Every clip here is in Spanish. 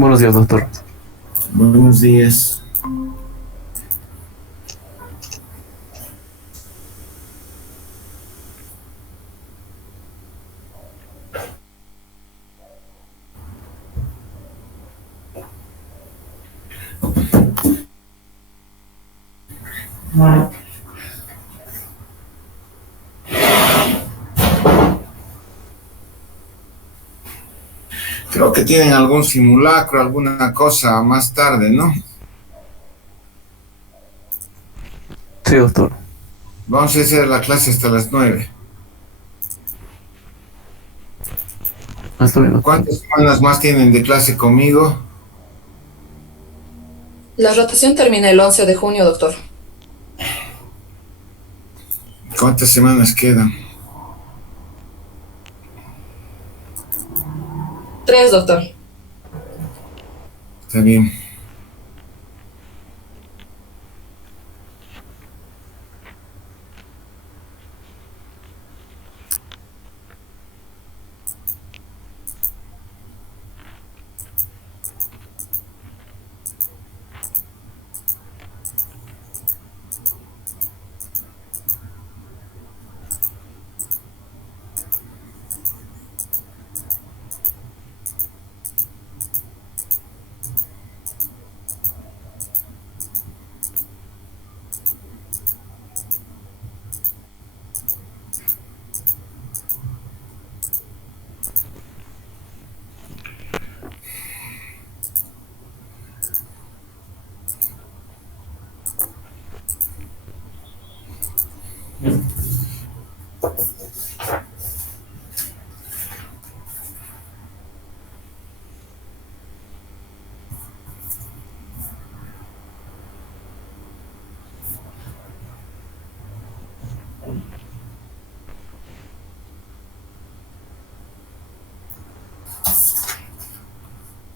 Buenos días, doctor. Buenos días. Creo que tienen algún simulacro, alguna cosa más tarde, ¿no? Sí, doctor. Vamos a hacer la clase hasta las 9. Está bien, doctor. ¿Cuántas semanas más tienen de clase conmigo? La rotación termina el 11 de junio, doctor. ¿Cuántas semanas quedan? 3, doctor. Está bien.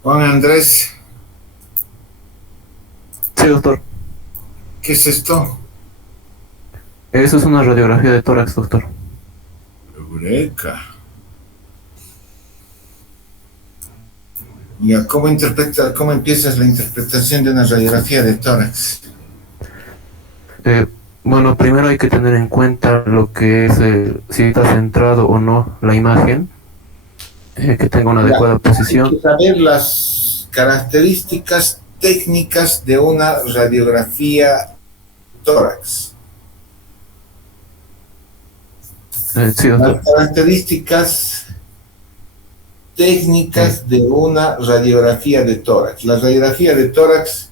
Juan Andrés, Sí, doctor. ¿qué es esto? Eso es una radiografía de tórax, doctor. Eureka. Ya, ¿cómo empiezas la interpretación de una radiografía de tórax? Eh, bueno, primero hay que tener en cuenta lo que es si está centrado o no la imagen, que tenga una Ya, adecuada hay posición. que saber las características técnicas de una radiografía tórax. Sí, Las doctor. características Eh, técnicas de una radiografía de tórax. La radiografía de tórax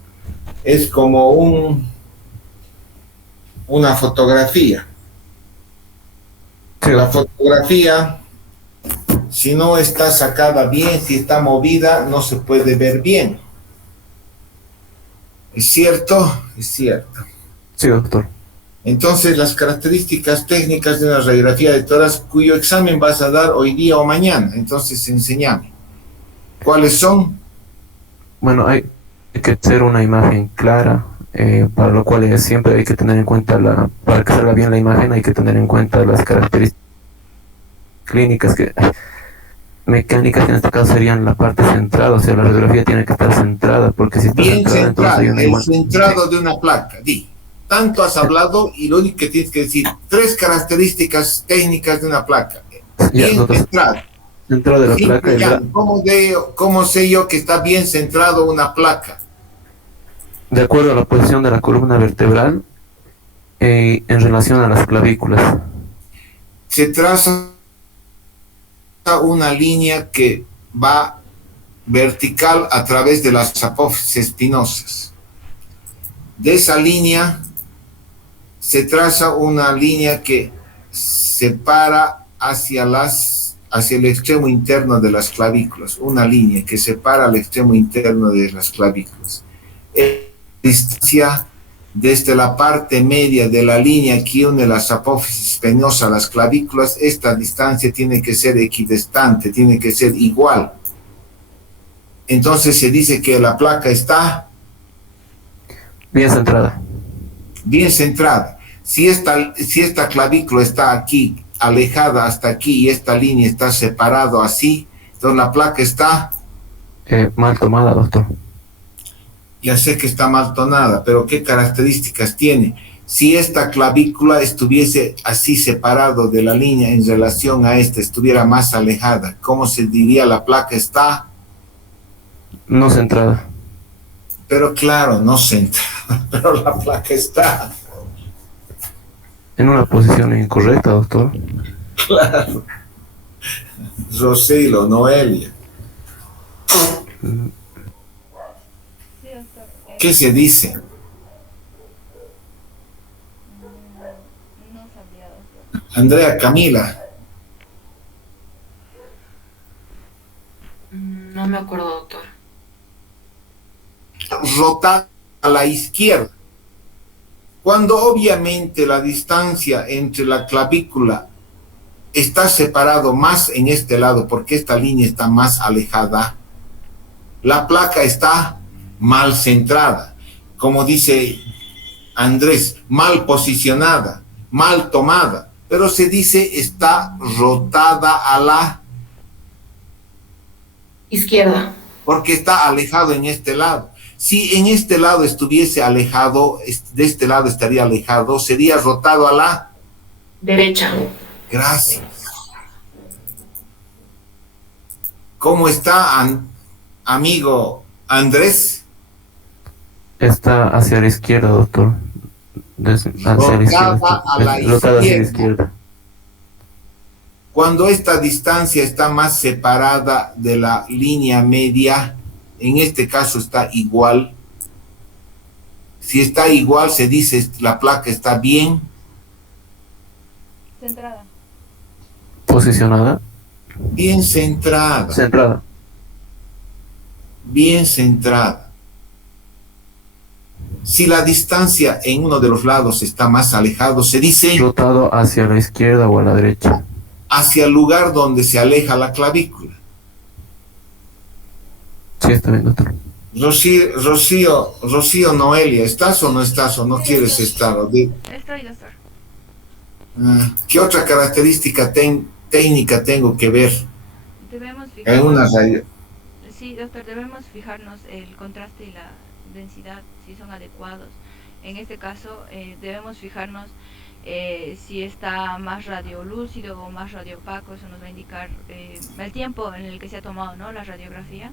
es como una fotografía. sí, La doctor. fotografía, si no está sacada bien, si está movida, no se puede ver bien. ¿Es cierto? Es cierto. Sí, doctor. Entonces, las características técnicas de una radiografía de tórax, cuyo examen vas a dar hoy día o mañana. Entonces, enséñame. ¿Cuáles son? Bueno, hay que hacer una imagen clara, para lo cual siempre hay que tener en cuenta para que salga bien la imagen hay que tener en cuenta las características clínicas mecánicas, que en este caso serían la parte centrada, o sea, la radiografía tiene que estar centrada, porque si está Bien centrada, entonces hay centrada, una el imagen. Sí. centrado de una placa. Di. Tanto has hablado y lo único que tienes que decir, 3 características técnicas de una placa. Ya, Bien nosotros, centrada. centro de la placa, Simple y llano. ¿Cómo sé yo que está bien centrado una placa? de acuerdo a la posición de la columna vertebral, en relación a las clavículas. Se traza una línea que va vertical a través de las apófisis espinosas. De esa línea se traza una línea que separa hacia el extremo interno de las clavículas, una línea que separa el extremo interno de las clavículas. La distancia desde la parte media de la línea que une las apófisis espinosas a las clavículas, esta distancia tiene que ser equidistante, tiene que ser igual. Entonces se dice que la placa está Bien centrada. bien centrada. Si esta clavícula está aquí, alejada hasta aquí, y esta línea está separada así, entonces la placa está Mal tomada, doctor. Ya sé que está mal tonada, pero ¿qué características tiene? Si esta clavícula estuviese así separado de la línea en relación a esta, estuviera más alejada, ¿cómo se diría? La placa está, No centrada. pero claro, no centrada, pero la placa está. En una posición incorrecta, doctor. Claro. Rosilo, Noelia. Sí, doctor. ¿Qué se dice? No sabía, doctor. Andrea, Camila, No me acuerdo, doctor. rotar a la izquierda. Cuando obviamente la distancia entre la clavícula está separado más en este lado, porque esta línea está más alejada, la placa está mal centrada. Como dice Andrés, mal posicionada, mal tomada, pero se dice está rotada a la, Izquierda. porque está alejado en este lado. Si en este lado estuviese alejado, de este lado estaría alejado, sería rotado a la, Derecha. gracias. ¿Cómo está, amigo Andrés? Está hacia la izquierda, doctor. Hacia la izquierda. Rotada a la Rotada hacia la izquierda. izquierda. Cuando esta distancia está más separada de la línea media, en este caso está igual. Si está igual, se dice la placa está bien. Centrada. Posicionada. Bien centrada, Centrada. bien centrada. Si la distancia en uno de los lados está más alejado, se dice Rotado hacia la izquierda o a la derecha. hacia el lugar donde se aleja la clavícula. Sí, está bien, doctor. Rocío Noelia, ¿estás o no estás o no quieres estar? Estoy, doctor. ¿Qué otra característica técnica tengo que ver Debemos en una fijarnos. radio? Sí, doctor, debemos fijarnos el contraste y la densidad, si son adecuados. En este caso, debemos fijarnos si está más radiolúcido o más radiopaco. Eso nos va a indicar el tiempo en el que se ha tomado, ¿no?, la radiografía.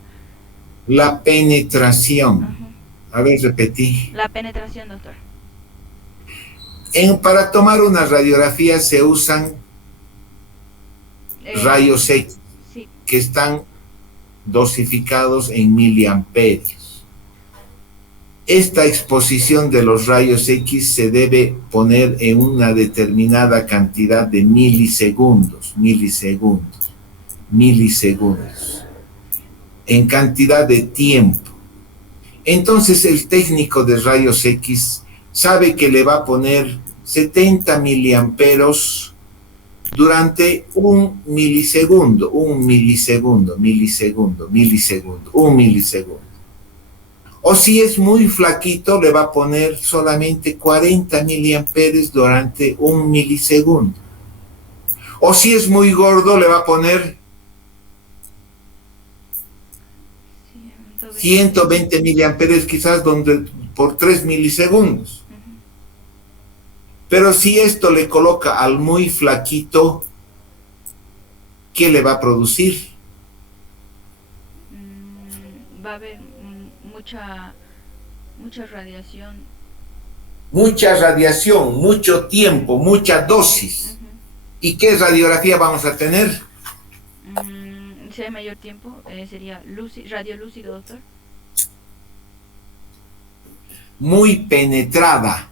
La penetración. Ujú. A ver, repetí. La penetración, doctor. Para tomar una radiografía se usan rayos X Sí, que están dosificados en miliamperios. Esta exposición de los rayos X se debe poner en una determinada cantidad de milisegundos, en cantidad de tiempo. Entonces el técnico de rayos X sabe que le va a poner 70 miliamperos durante un milisegundo. O si es muy flaquito, le va a poner solamente 40 miliamperes durante un milisegundo. O si es muy gordo, le va a poner 120 miliamperes quizás por 3 milisegundos. Pero si esto le coloca al muy flaquito, ¿qué le va a producir? Va a haber mucha radiación. Mucha radiación, mucho tiempo, mucha dosis. ¿Y qué radiografía vamos a tener? Si hay mayor tiempo, sería radiolúcido, doctor. Muy penetrada.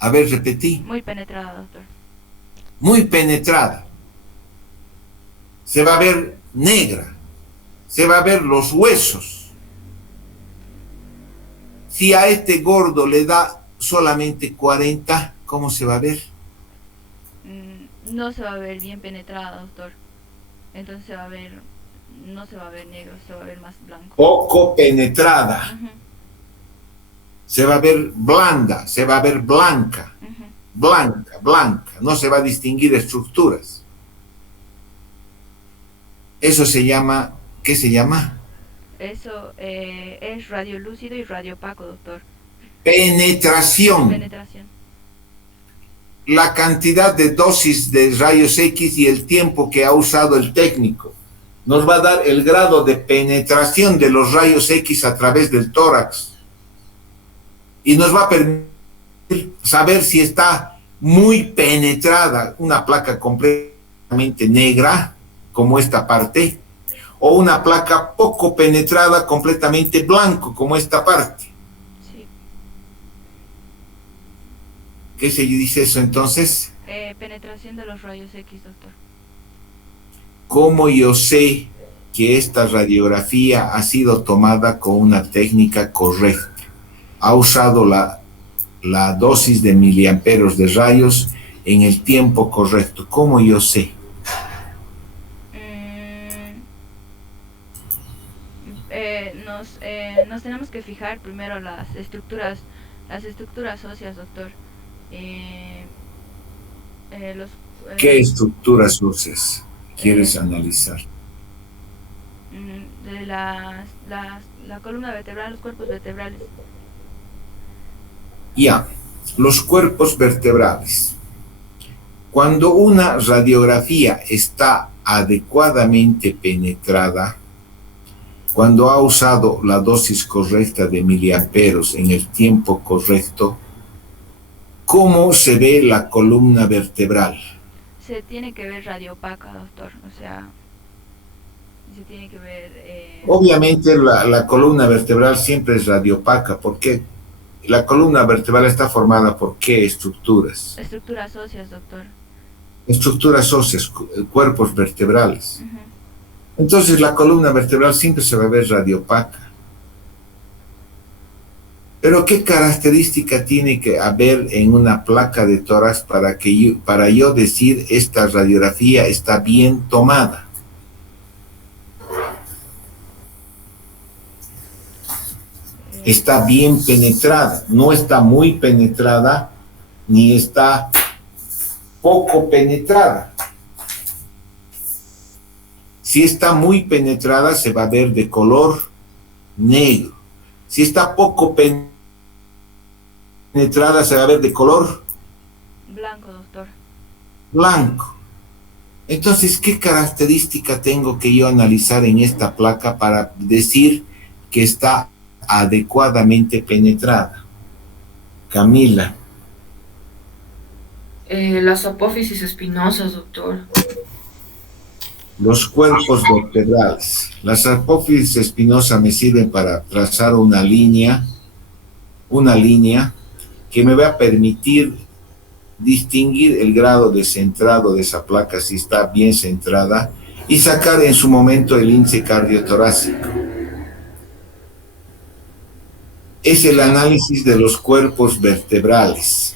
A ver, repetí. Muy penetrada, doctor. Muy penetrada. Se va a ver negra. Se va a ver los huesos. Si a este gordo le da solamente 40, ¿cómo se va a ver? No se va a ver bien penetrada, doctor. Entonces no se va a ver negro, se va a ver más blanco. Poco penetrada. Se va a ver blanda, se va a ver blanca. Blanca. No se va a distinguir estructuras. Eso se llama ¿Qué se llama? Eso es radiolúcido y radiopaco, doctor. Penetración. Penetración. La cantidad de dosis de rayos X y el tiempo que ha usado el técnico nos va a dar el grado de penetración de los rayos X a través del tórax y nos va a permitir saber si está muy penetrada una placa completamente negra, como esta parte, o una placa poco penetrada, completamente blanco, como esta parte. Sí. ¿Qué se dice eso entonces? Penetración de los rayos X, doctor. ¿Cómo yo sé que esta radiografía ha sido tomada con una técnica correcta? Ha usado la dosis de miliamperes de rayos en el tiempo correcto. ¿Cómo yo sé? Nos tenemos que fijar primero las estructuras óseas, doctor. Los, ¿Qué estructuras óseas quieres analizar? De la columna vertebral, los cuerpos vertebrales. Ya, los cuerpos vertebrales. Cuando una radiografía está adecuadamente penetrada, cuando ha usado la dosis correcta de miliamperes en el tiempo correcto, ¿cómo se ve la columna vertebral? Se tiene que ver radiopaca, doctor. O sea, se tiene que ver... Obviamente la columna vertebral siempre es radiopaca. ¿Por qué? La columna vertebral está formada por ¿qué estructuras? Estructuras óseas, doctor. Estructuras óseas, cuerpos vertebrales. Uh-huh. Entonces la columna vertebral siempre se va a ver radiopaca. Pero ¿qué característica tiene que haber en una placa de tórax para yo decir esta radiografía está bien tomada? Está bien penetrada, no está muy penetrada, ni está poco penetrada. Si está muy penetrada, se va a ver de color negro. Si está poco penetrada, se va a ver de color blanco, doctor. Blanco. Entonces, ¿qué característica tengo que yo analizar en esta placa para decir que está adecuadamente penetrada? Camila. Las apófisis espinosas, doctor. Los cuerpos vertebrales. Las apófisis espinosas me sirven para trazar una línea que me va a permitir distinguir el grado de centrado de esa placa, si está bien centrada, y sacar en su momento el índice cardiotorácico. Es el análisis de los cuerpos vertebrales.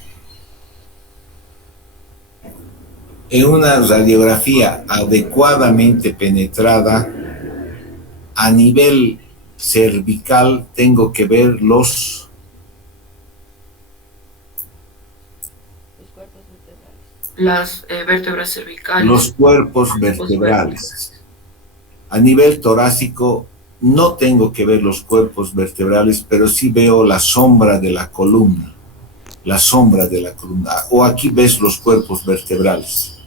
En una radiografía adecuadamente penetrada, a nivel cervical tengo que ver los Las vértebras cervicales. Los cuerpos vertebrales. A nivel torácico no tengo que ver los cuerpos vertebrales, pero sí veo la sombra de la columna. La sombra de la columna. O aquí ves los cuerpos vertebrales.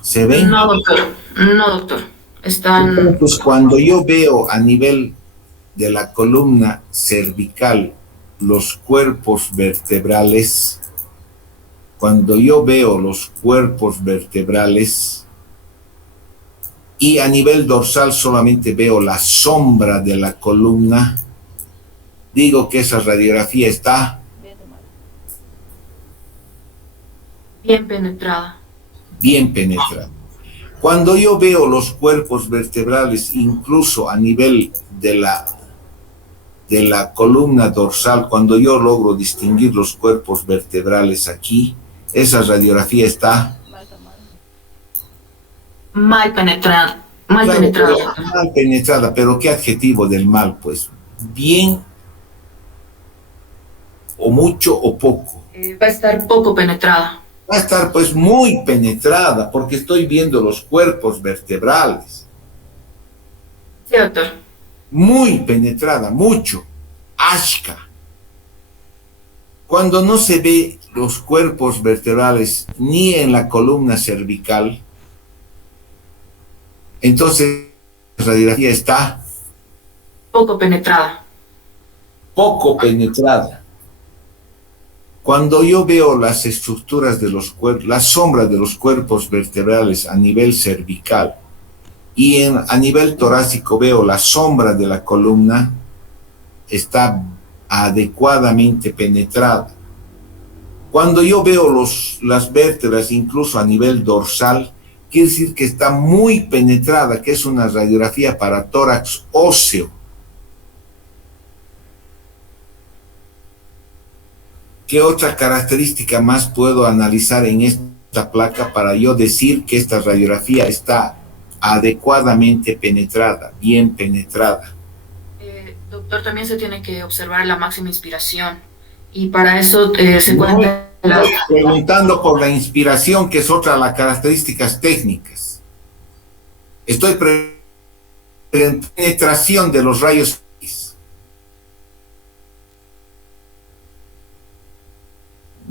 ¿Se ven? No, doctor. No, doctor. Están... Entonces, cuando yo veo a nivel de la columna cervical los cuerpos vertebrales, cuando yo veo los cuerpos vertebrales y a nivel dorsal solamente veo la sombra de la columna, digo que esa radiografía está bien penetrada. Bien penetrada. Cuando yo veo los cuerpos vertebrales, incluso a nivel de la columna dorsal, cuando yo logro distinguir los cuerpos vertebrales aquí, esa radiografía está mal penetrada. Mal claro, penetrada. Mal penetrada, pero ¿qué adjetivo del mal? Pues bien, o mucho o poco. Va a estar poco penetrada. Va a estar pues muy penetrada, porque estoy viendo los cuerpos vertebrales. Sí, doctor. Muy penetrada, mucho, ashka. Cuando no se ve los cuerpos vertebrales ni en la columna cervical, entonces la radiografía está Poco penetrada. poco penetrada. Cuando yo veo las estructuras de los cuerpos, las sombras de los cuerpos vertebrales a nivel cervical y a nivel torácico veo la sombra de la columna, está adecuadamente penetrada. Cuando yo veo las vértebras incluso a nivel dorsal, quiere decir que está muy penetrada, que es una radiografía para tórax óseo. ¿Qué otra característica más puedo analizar en esta placa para yo decir que esta radiografía está adecuadamente penetrada, bien penetrada? Doctor, también se tiene que observar la máxima inspiración. Y para eso se cuenta la... Estoy preguntando por la inspiración, que es otra de las características técnicas. Estoy preguntando penetración de los rayos X.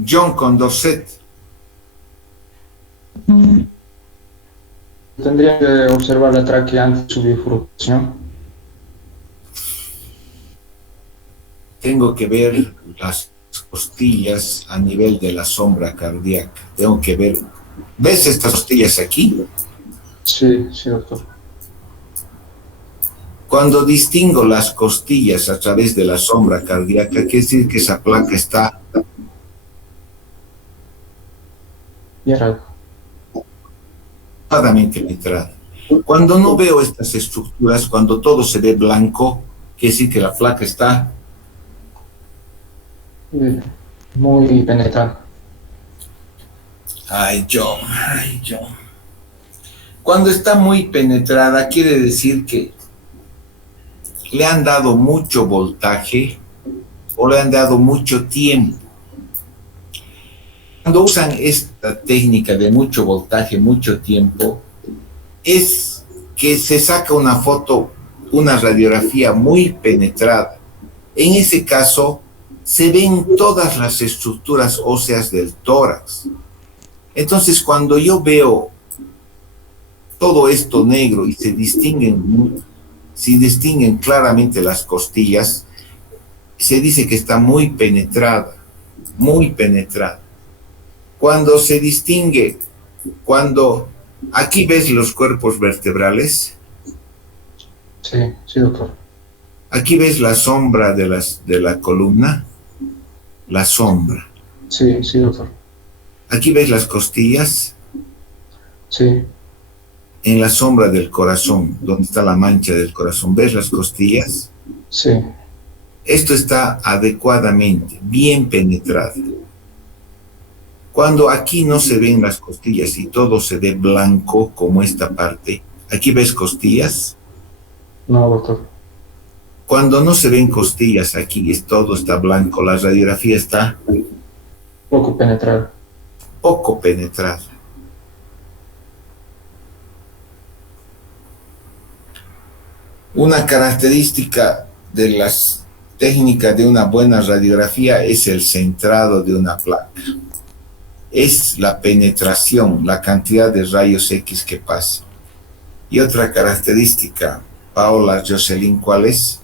John Condorcet. Tendría que observar la tráquea antes de su bifurcación. Tengo que ver las costillas a nivel de la sombra cardíaca. Tengo que ver. ¿Ves estas costillas aquí? Sí, sí, doctor. Cuando distingo las costillas a través de la sombra cardíaca, quiere decir que esa placa está Bien raro. adecuadamente penetrada. Cuando no veo estas estructuras, cuando todo se ve blanco, quiere decir que la placa está Muy penetrado. Ay, John, ay, John. Cuando está muy penetrada, quiere decir que le han dado mucho voltaje o le han dado mucho tiempo. Cuando usan esta técnica de mucho voltaje, mucho tiempo, es que se saca una foto, una radiografía muy penetrada. En ese caso, se ven todas las estructuras óseas del tórax. Entonces, cuando yo veo todo esto negro y se distinguen claramente las costillas, se dice que está muy penetrada, muy penetrada. Cuando se distingue, cuando aquí ves los cuerpos vertebrales, Sí, sí, doctor. aquí ves la sombra de la columna, la sombra. Sí, sí, doctor. Aquí ves las costillas, Sí, en la sombra del corazón, donde está la mancha del corazón. ¿Ves las costillas? sí, Esto está adecuadamente, bien penetrado. Cuando aquí no se ven las costillas y todo se ve blanco, como esta parte, ¿aquí ves costillas? no, doctor. Cuando no se ven costillas aquí y todo está blanco, la radiografía está Poco penetrado. poco penetrada. Una característica de las técnicas de una buena radiografía es el centrado de una placa. Es la penetración, la cantidad de rayos X que pasa. Y otra característica, Paola, Jocelyn, ¿cuál es?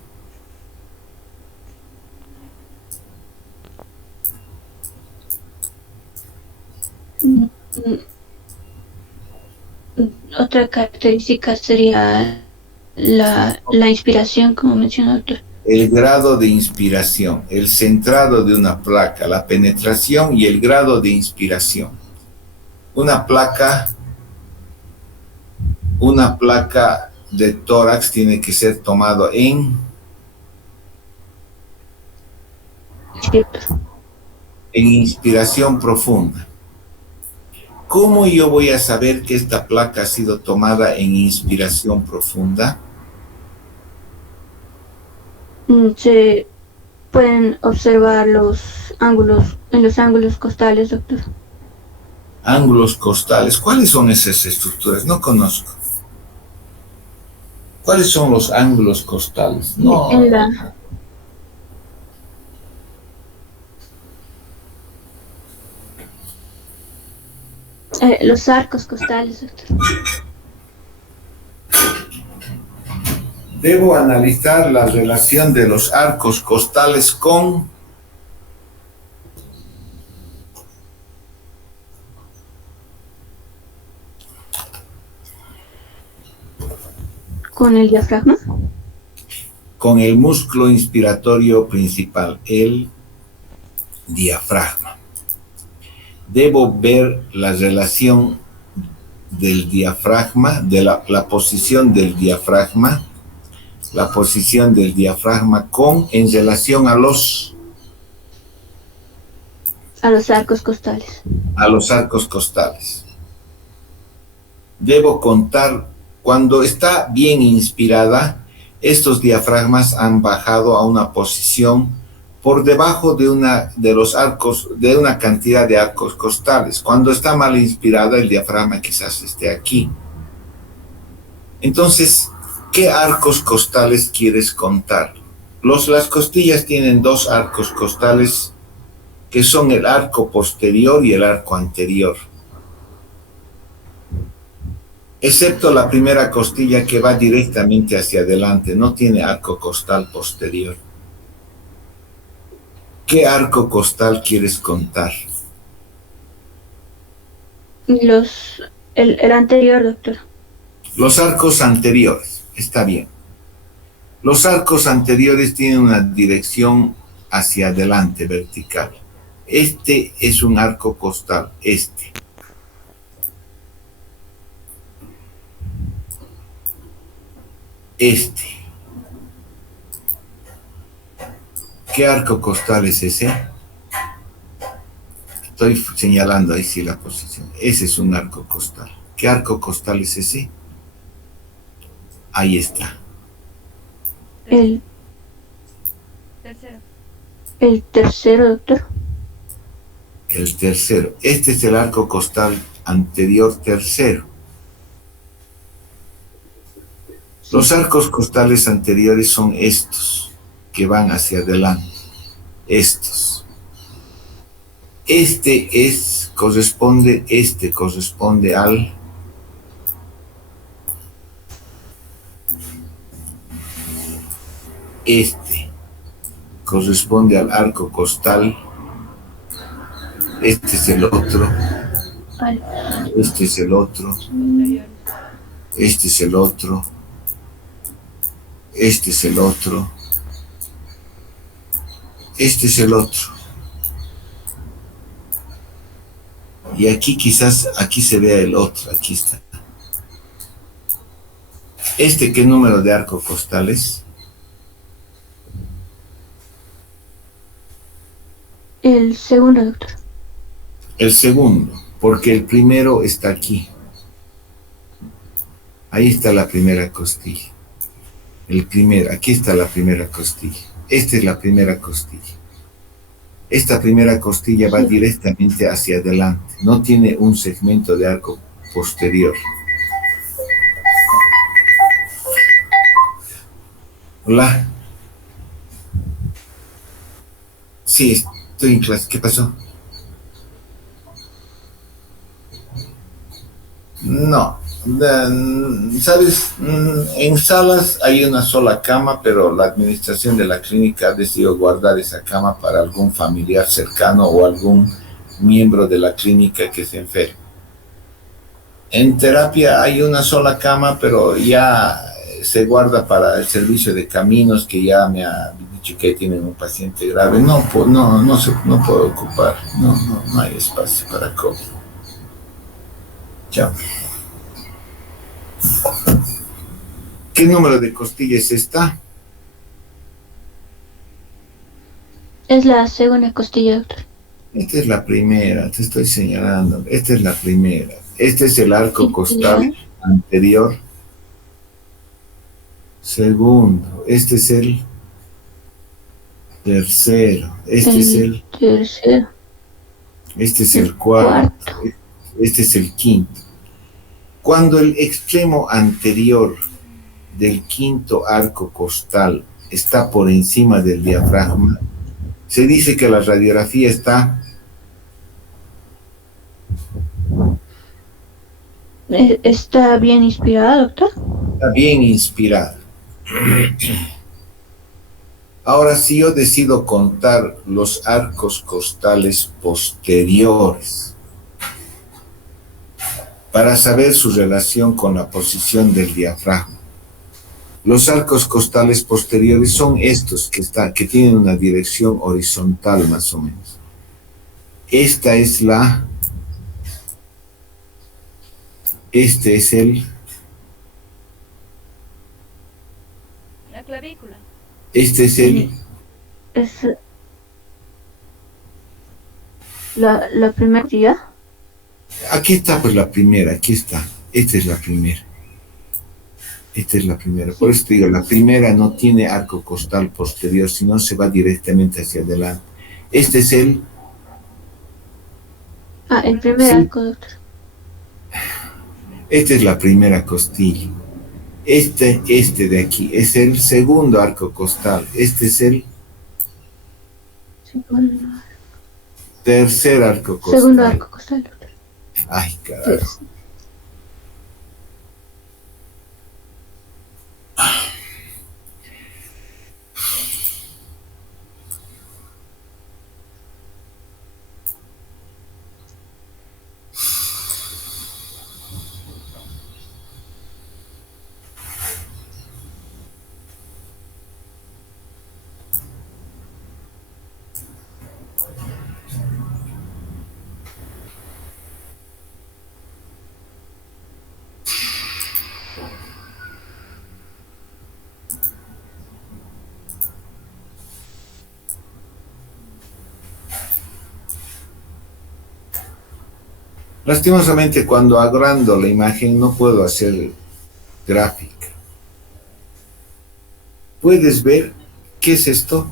Otra característica sería la inspiración, como mencionó el doctor. El grado de inspiración, el centrado de una placa, la penetración y el grado de inspiración. Una placa de tórax tiene que ser tomado en Cierto. inspiración profunda. ¿Cómo yo voy a saber que esta placa ha sido tomada en inspiración profunda? Se pueden observar los ángulos, en los ángulos costales, doctor. Ángulos costales. ¿Cuáles son esas estructuras? No conozco. ¿Cuáles son los ángulos costales? No. En la, los arcos costales, doctor. Debo analizar la relación de los arcos costales Con el diafragma. con el músculo inspiratorio principal, el diafragma. Debo ver la relación del diafragma, de la posición del diafragma, en relación a los Arcos costales. arcos costales. Debo contar, cuando está bien inspirada, estos diafragmas han bajado a una posición por debajo de una cantidad de arcos costales. Cuando está mal inspirada, el diafragma quizás esté aquí. Entonces, ¿qué arcos costales quieres contar? Las costillas tienen dos arcos costales, que son el arco posterior y el arco anterior. Excepto la primera costilla, que va directamente hacia adelante, no tiene arco costal posterior. ¿Qué arco costal quieres contar? El anterior, doctor. Los arcos anteriores, está bien. Los arcos anteriores tienen una dirección hacia adelante, vertical. Este es un arco costal, este. ¿Qué arco costal es ese? Estoy señalando ahí sí la posición. Ese es un arco costal. ¿Qué arco costal es ese? Ahí está. El Tercero. tercero, doctor. El tercero. Este es el arco costal anterior tercero. Los arcos costales anteriores son estos, que van hacia adelante. Estos. Corresponde al corresponde al arco costal. Este es el otro. Este es el otro. Este es el otro. Este es el otro. Este es el otro. Y aquí quizás, aquí se vea el otro, aquí está. ¿Qué número de arco costal es? El segundo, doctor. El segundo, porque el primero está aquí. Ahí está la primera costilla. Aquí está la primera costilla. Esta es la primera costilla. Esta primera costilla va directamente hacia adelante. No tiene un segmento de arco posterior. Hola. Sí, estoy en clase. ¿Qué pasó? No. ¿Sabes? En salas hay una sola cama, pero la administración de la clínica ha decidido guardar esa cama para algún familiar cercano o algún miembro de la clínica que se enferme. En terapia hay una sola cama, pero ya se guarda para el servicio de caminos, que ya me ha dicho que tienen un paciente grave. No puedo ocupar. No hay espacio para COVID. Chao. ¿Qué número de costilla es esta? Es la segunda costilla, doctor. Esta es la primera, te estoy señalando. Esta es la primera. Este es el arco costal anterior. Segundo. Este es el tercero. Este es el tercero. Este es el cuarto. Este es el quinto. Cuando el extremo anterior del quinto arco costal está por encima del diafragma, se dice que la radiografía está ¿Está bien inspirada, doctor? bien inspirada. Ahora, si yo decido contar los arcos costales posteriores para saber su relación con la posición del diafragma, los arcos costales posteriores son estos que tienen una dirección horizontal más o menos. Este es La clavícula. este es el, Es la primera costilla. aquí está pues la primera, aquí está, esta es la primera. Esta es la primera, por eso te digo, la primera no tiene arco costal posterior, sino se va directamente hacia adelante. Este es el El primer Sí. arco, doctor. Esta es la primera costilla. Este de aquí es el segundo arco costal. Este es el tercer arco costal. Segundo arco costal, doctor. Ay, carajo. Lastimosamente, cuando agrando la imagen no puedo hacer gráfica. ¿Puedes ver qué es esto?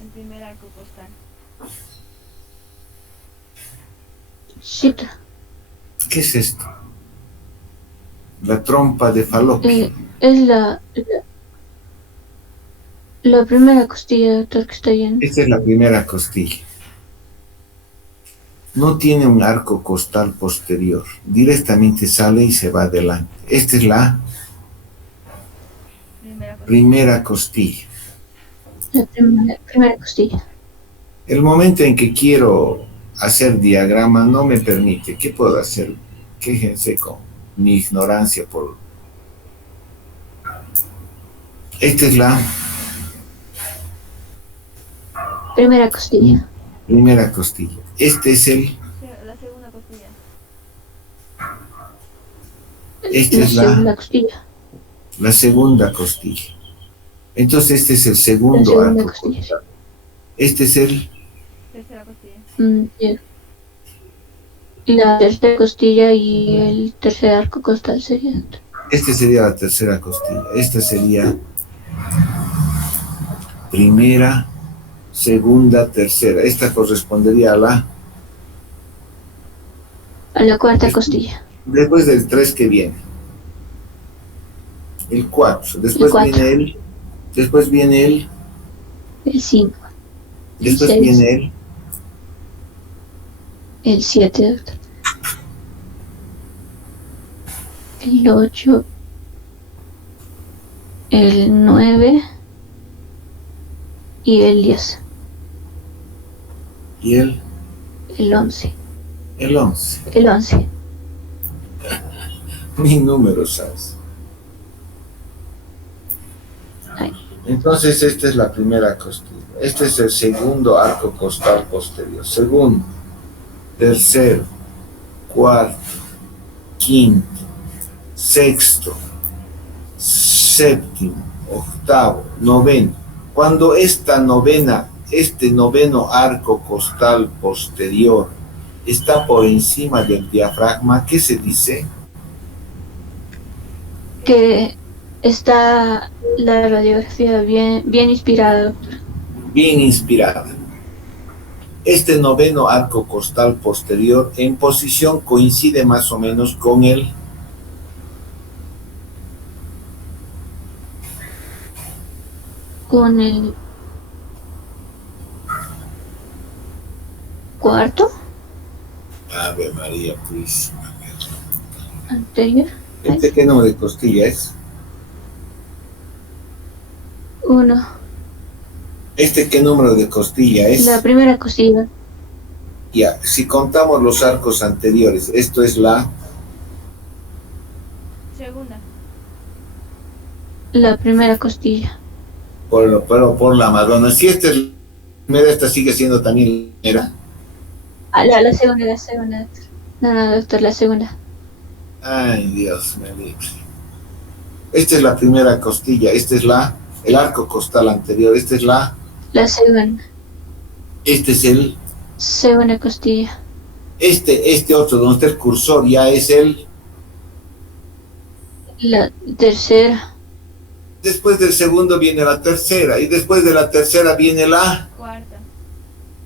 El primer arco costal. Cita. ¿Qué es esto? La trompa de Falopio. Es la primera costilla, doctor, que está llena. Esta es la primera costilla. No tiene un arco costal posterior. Directamente sale y se va adelante. Esta es la primera costilla. La primera costilla. El momento en que quiero hacer diagrama no me permite. ¿Qué puedo hacer? Quéjense con mi ignorancia por... Esta es la Primera costilla. primera costilla. Este es La segunda costilla. esta La es segunda costilla. la segunda costilla. Entonces este es el La segundo segunda arco costilla. costal. Este es el Tercera costilla. Bien. La tercera costilla y el tercer arco costal sería, doctor. Este sería la tercera costilla. Esta sería primera, segunda, tercera. Esta correspondería A la cuarta costilla. después del 3 que viene. El 4. Después cuatro. después viene El 5. después seis. viene El 7, doctor. El 8. El 9. Y el 10. y el 11. 11. El 11. Mi número, ¿sabes? Ay. Entonces esta es la primera costilla. Este es el segundo arco costal posterior. Segundo, tercero, cuarto, quinto, sexto, séptimo, octavo, noveno. Cuando este noveno arco costal posterior está por encima del diafragma, ¿qué se dice? Que está la radiografía bien inspirada, doctor. Bien inspirada. Este noveno arco costal posterior en posición coincide más o menos con con el cuarto Ave María Purísima. anterior. ¿Este qué número de costilla es? 1. ¿Este qué número de costilla es? La primera costilla. Ya, si contamos los arcos anteriores, esto es la Segunda. La primera costilla. por la Madonna. Si esta es la primera, esta sigue siendo también la primera. La segunda, la segunda, doctor. No, doctor, la segunda. Ay, Dios me libre. Esta es la primera costilla, este es el arco costal anterior, esta es La segunda. este es Segunda costilla. este otro donde está el cursor ya es La tercera. después del segundo viene la tercera, y después de la tercera viene la Cuarta.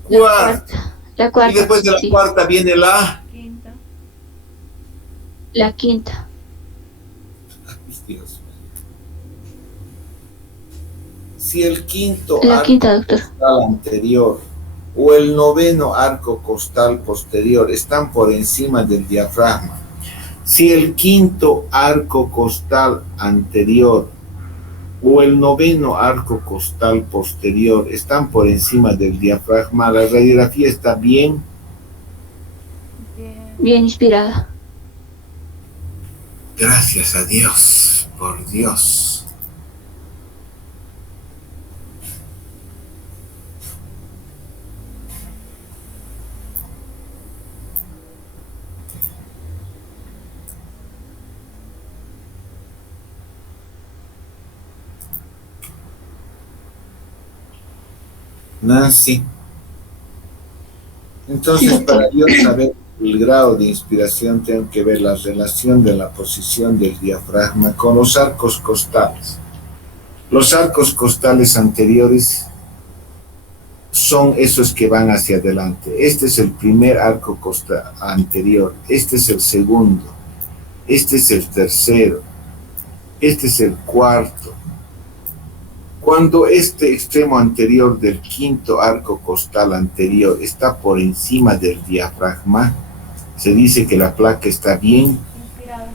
cuarta, La cuarta. y después de la sí. cuarta viene la Quinta. La quinta. Ay, Dios mío. Si el quinto La arco quinta, doctor. costal anterior o el noveno arco costal posterior están por encima del diafragma, si el quinto arco costal anterior o el noveno arco costal posterior están por encima del diafragma, la radiografía está bien. Bien. Bien inspirada. Gracias a Dios, por Dios. Nancy. Entonces, para yo saber el grado de inspiración, tengo que ver la relación de la posición del diafragma con los arcos costales. Los arcos costales anteriores son esos que van hacia adelante. Este es el primer arco costal anterior, este es el segundo, este es el tercero, este es el cuarto. Cuando este extremo anterior del quinto arco costal anterior está por encima del diafragma, se dice que la placa está bien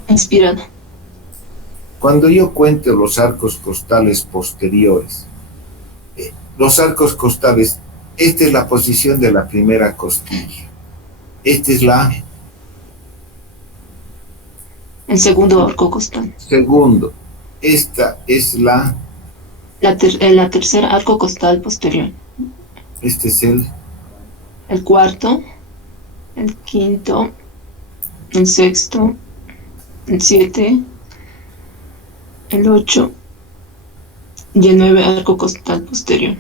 Inspirada. Cuando yo cuento los arcos costales posteriores, los arcos costales, esta es la posición de la primera costilla. Esta es la El segundo arco costal. segundo. Esta es la La tercera arco costal posterior. este es El cuarto, el quinto, el sexto, el 7, el 8 y el 9 arco costal posterior.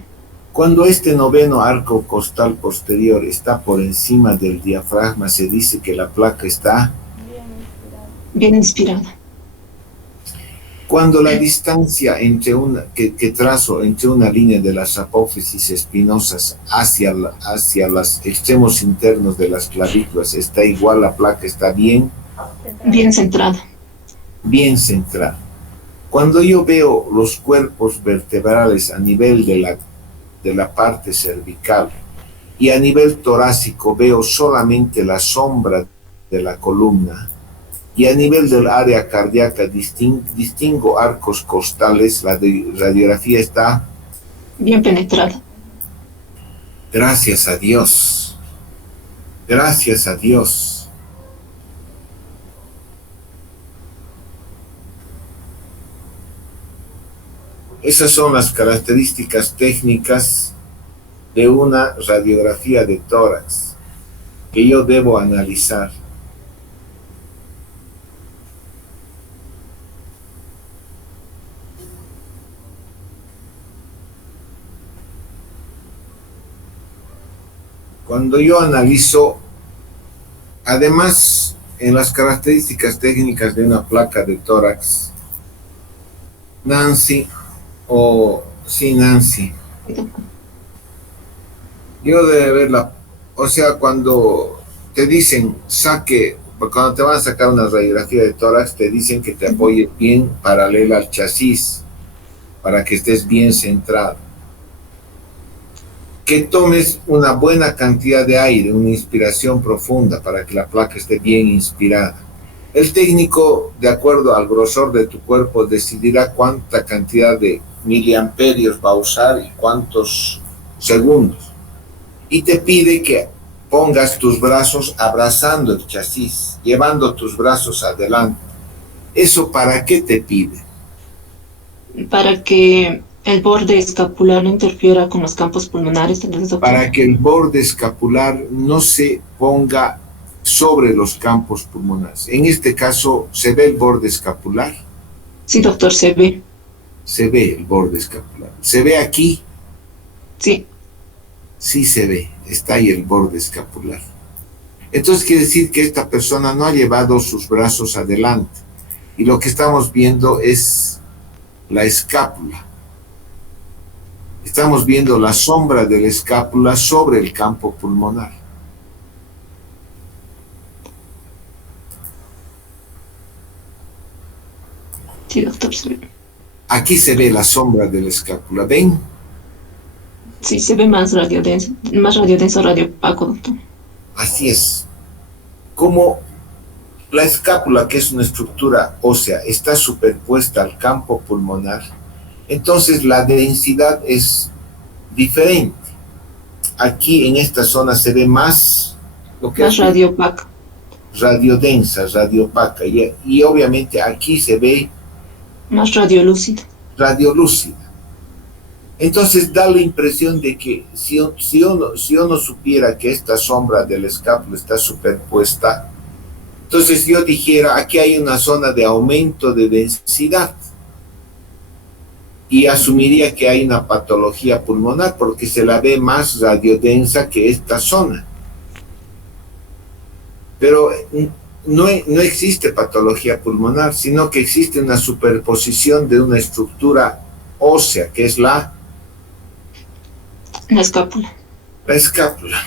Cuando este noveno arco costal posterior está por encima del diafragma, se dice que la placa está. Bien inspirada. Cuando la distancia entre que trazo entre una línea de las apófisis espinosas hacia los extremos internos de las clavículas está igual, la placa está bien Centrada. bien centrada. Cuando yo veo los cuerpos vertebrales a nivel de la parte cervical y a nivel torácico veo solamente la sombra de la columna, y a nivel del área cardíaca distingo arcos costales, la radiografía está. Bien penetrada. Gracias a Dios. Gracias a Dios. Esas son las características técnicas de una radiografía de tórax que yo debo analizar. Cuando yo analizo, además, en las características técnicas de una placa de tórax, Nancy, Nancy, yo debe verla, o sea, cuando te dicen cuando te van a sacar una radiografía de tórax, te dicen que te apoyes bien paralela al chasis, para que estés bien centrado. que tomes una buena cantidad de aire, una inspiración profunda para que la placa esté bien inspirada. El técnico, de acuerdo al grosor de tu cuerpo, decidirá cuánta cantidad de miliamperios va a usar y cuántos segundos. Y te pide que pongas tus brazos abrazando el chasis, llevando tus brazos adelante. ¿Eso para qué te pide? Para que el borde escapular no interfiera con los campos pulmonares del doctor. Para que el borde escapular no se ponga sobre los campos pulmonares. En este caso, ¿se ve el borde escapular? Sí, doctor, se ve. Se ve el borde escapular. ¿Se ve aquí? Sí. Sí se ve, está ahí el borde escapular. Entonces quiere decir que esta persona no ha llevado sus brazos adelante. Y lo que estamos viendo es la escápula. Estamos viendo la sombra de la escápula sobre el campo pulmonar. Sí, doctor, se ve. Aquí se ve la sombra de la escápula. ¿Ven? Sí, se ve más radiodenso, radio opaco, doctor. Así es. Como la escápula, que es una estructura ósea, está superpuesta al campo pulmonar, entonces la densidad es diferente. Aquí en esta zona se ve más lo que más radio opaca. Radiodensa, radiopaca, y obviamente aquí se ve más radiolúcida. Radiolúcida. Entonces da la impresión de que si uno supiera que esta sombra del escápulo está superpuesta, entonces yo dijera, aquí hay una zona de aumento de densidad y asumiría que hay una patología pulmonar porque se la ve más radiodensa que esta zona. Pero no existe patología pulmonar, sino que existe una superposición de una estructura ósea, que es la escápula. La escápula.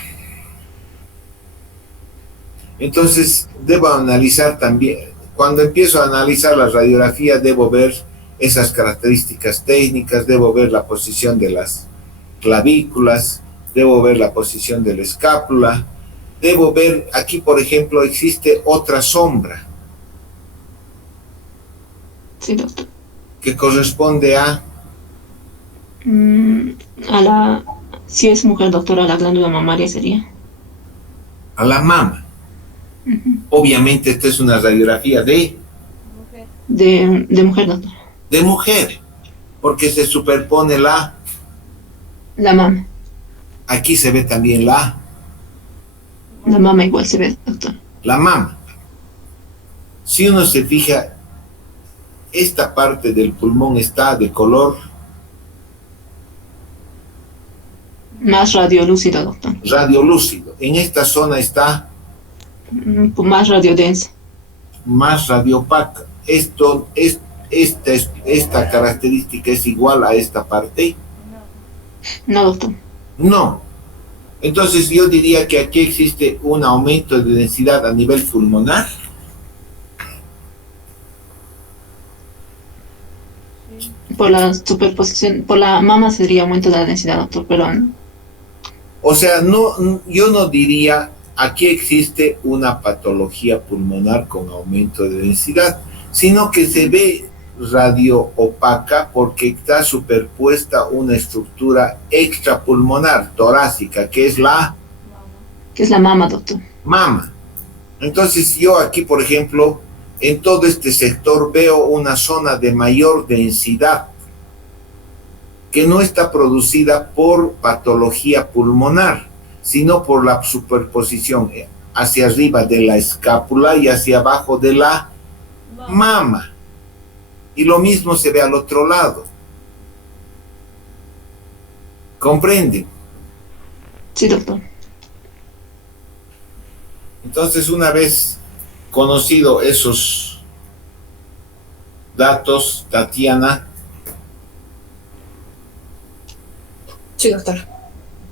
Entonces, debo analizar también, cuando empiezo a analizar la radiografía, debo ver esas características técnicas, debo ver la posición de las clavículas, debo ver la posición de la escápula, debo ver, aquí por ejemplo, existe otra sombra. Sí, doctor. Que corresponde a la, si es mujer, doctora, la glándula mamaria sería. A la mama. Obviamente esta es una radiografía de mujer, doctor. De mujer, porque se superpone la mama. Aquí se ve también la mama igual se ve, doctor. La mama. Si uno se fija, esta parte del pulmón está de color más radiolúcido, doctor. Radiolúcido. En esta zona está más radiodensa. Más radiopaca. Esta característica es igual a esta parte. No, doctor. No. Entonces yo diría que aquí existe un aumento de densidad a nivel pulmonar. Por la superposición, por la mama sería aumento de la densidad, doctor, pero o sea, yo no diría aquí existe una patología pulmonar con aumento de densidad, sino que se ve radio opaca porque está superpuesta una estructura extrapulmonar, torácica, que es la mama, doctor. Mama. Entonces yo aquí, por ejemplo, en todo este sector veo una zona de mayor densidad que no está producida por patología pulmonar, sino por la superposición hacia arriba de la escápula y hacia abajo de la mama. Y lo mismo se ve al otro lado. ¿Comprenden? Sí, doctor. Entonces, una vez conocido esos datos, Tatiana. Sí, doctor.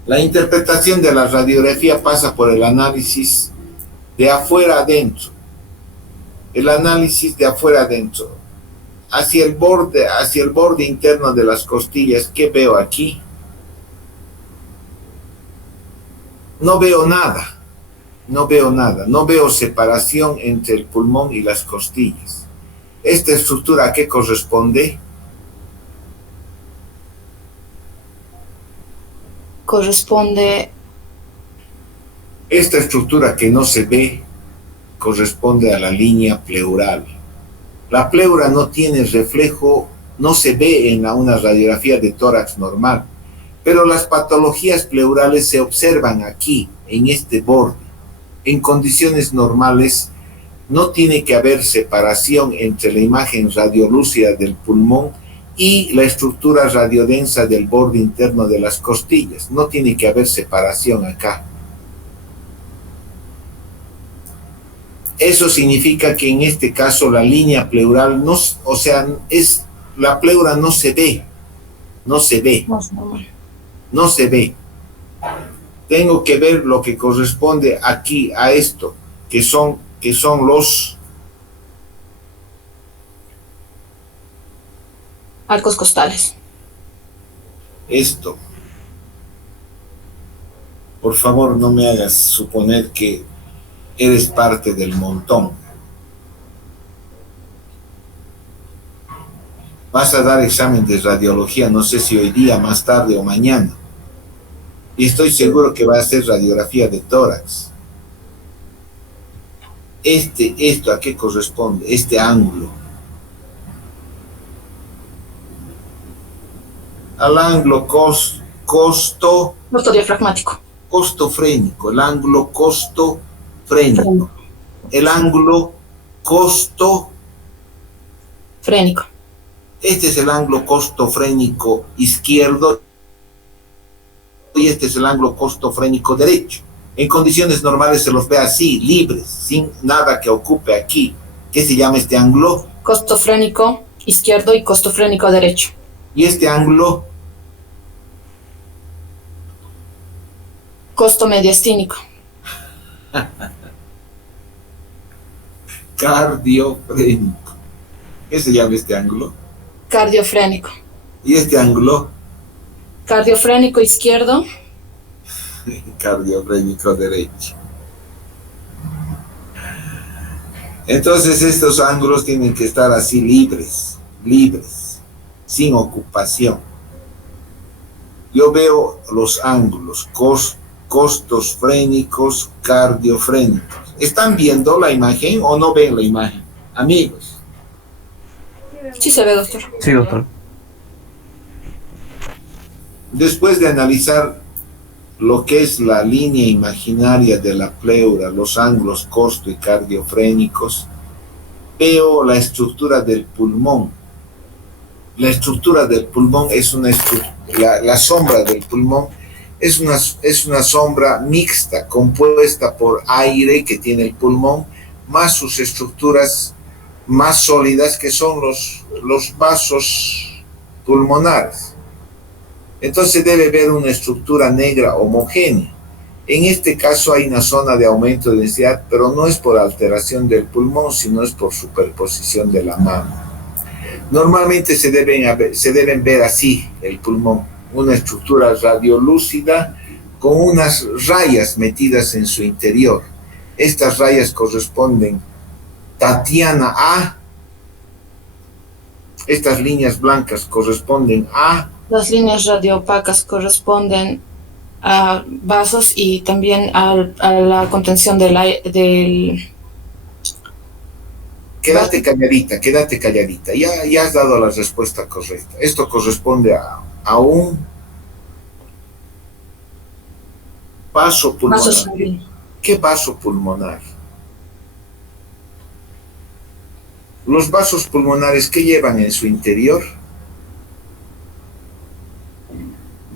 La interpretación de la radiografía pasa por el análisis de afuera adentro. El análisis de afuera adentro. Hacia el borde interno de las costillas, ¿qué veo aquí? no veo nada, no veo nada, no veo separación entre el pulmón y las costillas. ¿Esta estructura a qué corresponde? Corresponde, Esta estructura que no se ve corresponde a la línea pleural. La pleura no tiene reflejo, no se ve en una radiografía de tórax normal, pero las patologías pleurales se observan aquí, en este borde. En condiciones normales no tiene que haber separación entre la imagen radiolúcida del pulmón y la estructura radiodensa del borde interno de las costillas. No tiene que haber separación acá. Eso significa que en este caso la línea pleural, no, o sea, la pleura no se ve, no se ve, no es normal. no se ve. Tengo que ver lo que corresponde aquí a esto, que son los Arcos costales. esto. Por favor, no me hagas suponer que eres parte del montón. Vas a dar examen de radiología, no sé si hoy día, más tarde o mañana. Y estoy seguro que va a ser radiografía de tórax. Esto, ¿a qué corresponde? Este ángulo. Al ángulo Costo diafragmático. costofrénico, el ángulo costofrénico, el ángulo costofrénico. Frénico. Este es el ángulo costofrénico izquierdo y este es el ángulo costofrénico derecho. En condiciones normales se los ve así, libres, sin nada que ocupe aquí. ¿Qué se llama este ángulo? Costofrénico izquierdo y costofrénico derecho. Y este ángulo, Costomediastínico. cardiofrénico. ¿Qué se llama este ángulo? Cardiofrénico. Y este ángulo, Cardiofrénico izquierdo. cardiofrénico derecho. Entonces estos ángulos tienen que estar así libres, sin ocupación. Yo veo los ángulos costos frénicos, cardiofrénicos. ¿Están viendo la imagen o no ven la imagen? Amigos. Sí se ve, doctor. Sí, doctor. Después de analizar lo que es la línea imaginaria de la pleura, los ángulos costo y cardiofrénicos, veo la estructura del pulmón. La estructura del pulmón es una la sombra del pulmón es una sombra mixta, compuesta por aire que tiene el pulmón, más sus estructuras más sólidas que son los vasos pulmonares. Entonces debe haber una estructura negra homogénea. En este caso hay una zona de aumento de densidad, pero no es por alteración del pulmón, sino es por superposición de la mama. Normalmente se deben ver así el pulmón, una estructura radiolúcida con unas rayas metidas en su interior. Estas rayas corresponden Tatiana a, estas líneas blancas corresponden a. Las líneas radioopacas corresponden a vasos y también a la contención del... Quédate calladita. Ya has dado la respuesta correcta. Esto corresponde a un vaso pulmonar. Vasos sanguíneos. ¿Qué vaso pulmonar? Los vasos pulmonares, ¿qué llevan en su interior?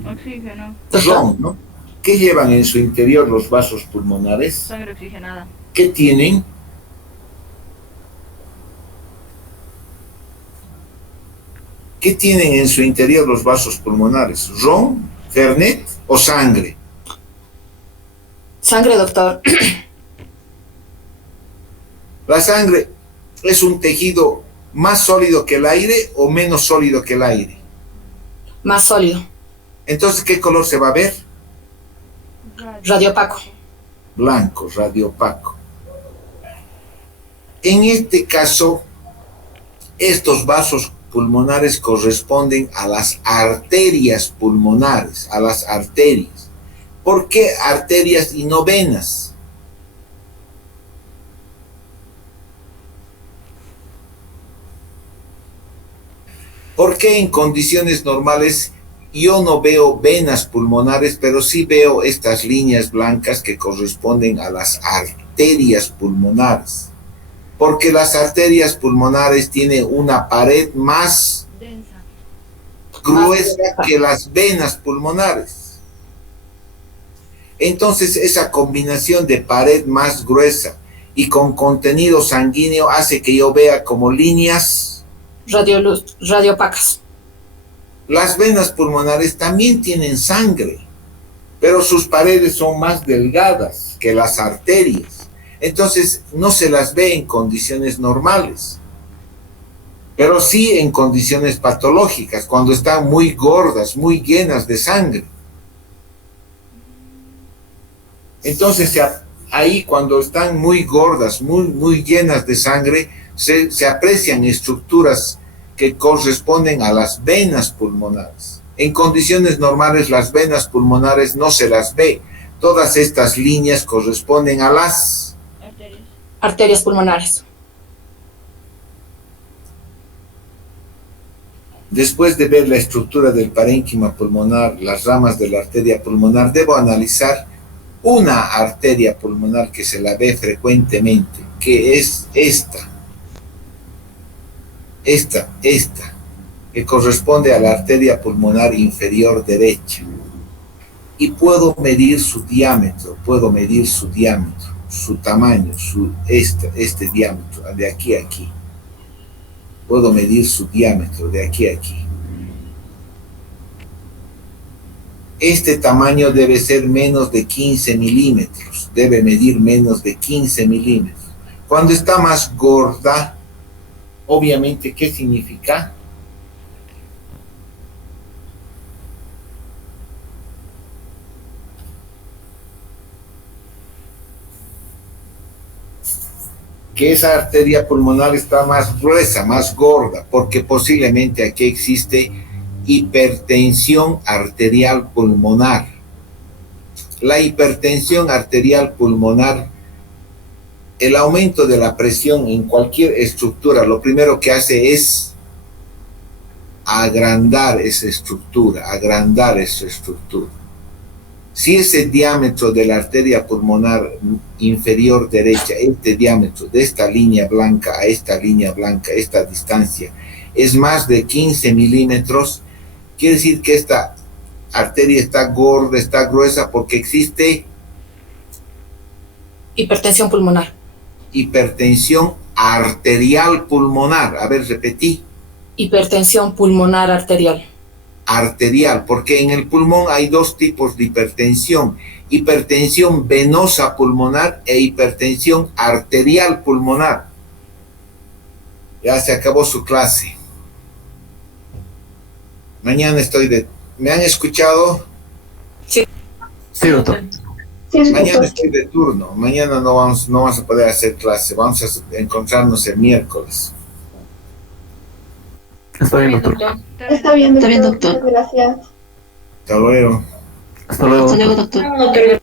Oxígeno. Ron, ¿no? ¿Qué llevan en su interior los vasos pulmonares? Sangre oxigenada. ¿Qué tienen? ¿Qué tienen en su interior los vasos pulmonares? ¿Ron, Fernet o sangre? Sangre, doctor. La sangre es un tejido más sólido que el aire o menos sólido que el aire. Más sólido. Entonces, ¿qué color se va a ver? radiopaco. Blanco, radiopaco. En este caso, estos vasos pulmonares corresponden a las arterias pulmonares, a las arterias. ¿Por qué arterias y no venas? ¿Por qué en condiciones normales yo no veo venas pulmonares, pero sí veo estas líneas blancas que corresponden a las arterias pulmonares? Porque las arterias pulmonares tienen una pared más densa, gruesa que las venas pulmonares. Entonces esa combinación de pared más gruesa y con contenido sanguíneo hace que yo vea como líneas. Radiopacas. Las venas pulmonares también tienen sangre, pero sus paredes son más delgadas que las arterias. Entonces no se las ve en condiciones normales, pero sí en condiciones patológicas, cuando están muy gordas, muy llenas de sangre. Entonces ahí cuando están muy gordas, muy llenas de sangre, se aprecian estructuras que corresponden a las venas pulmonares. En condiciones normales las venas pulmonares no se las ve. Todas estas líneas corresponden a las arterias pulmonares. Después de ver la estructura del parénquima pulmonar, las ramas de la arteria pulmonar, debo analizar una arteria pulmonar que se la ve frecuentemente, que es esta, que corresponde a la arteria pulmonar inferior derecha. Y puedo medir su diámetro, su tamaño, este diámetro, de aquí a aquí. Puedo medir su diámetro de aquí a aquí. Este tamaño debe ser menos de 15 milímetros, debe medir menos de 15 milímetros. Cuando está más gorda, obviamente, ¿qué significa? Que esa arteria pulmonar está más gruesa, más gorda, porque posiblemente aquí existe hipertensión arterial pulmonar. La hipertensión arterial pulmonar, el aumento de la presión en cualquier estructura, lo primero que hace es agrandar esa estructura. Si ese diámetro de la arteria pulmonar inferior derecha, este diámetro de esta línea blanca a esta línea blanca, esta distancia, es más de 15 milímetros, quiere decir que esta arteria está gorda, está gruesa, porque existe hipertensión pulmonar. Hipertensión arterial pulmonar. A ver, repetí. Hipertensión pulmonar arterial. Arterial, porque en el pulmón hay dos tipos de hipertensión: hipertensión venosa pulmonar e hipertensión arterial pulmonar. Ya se acabó su clase. Mañana ¿me han escuchado? Sí. Sí, doctor. Mañana estoy de turno. Mañana no vamos a poder hacer clase. Vamos a encontrarnos el miércoles. Está bien, doctor. Está bien, doctor. Gracias. Hasta luego. Hasta luego. Hasta luego, doctor.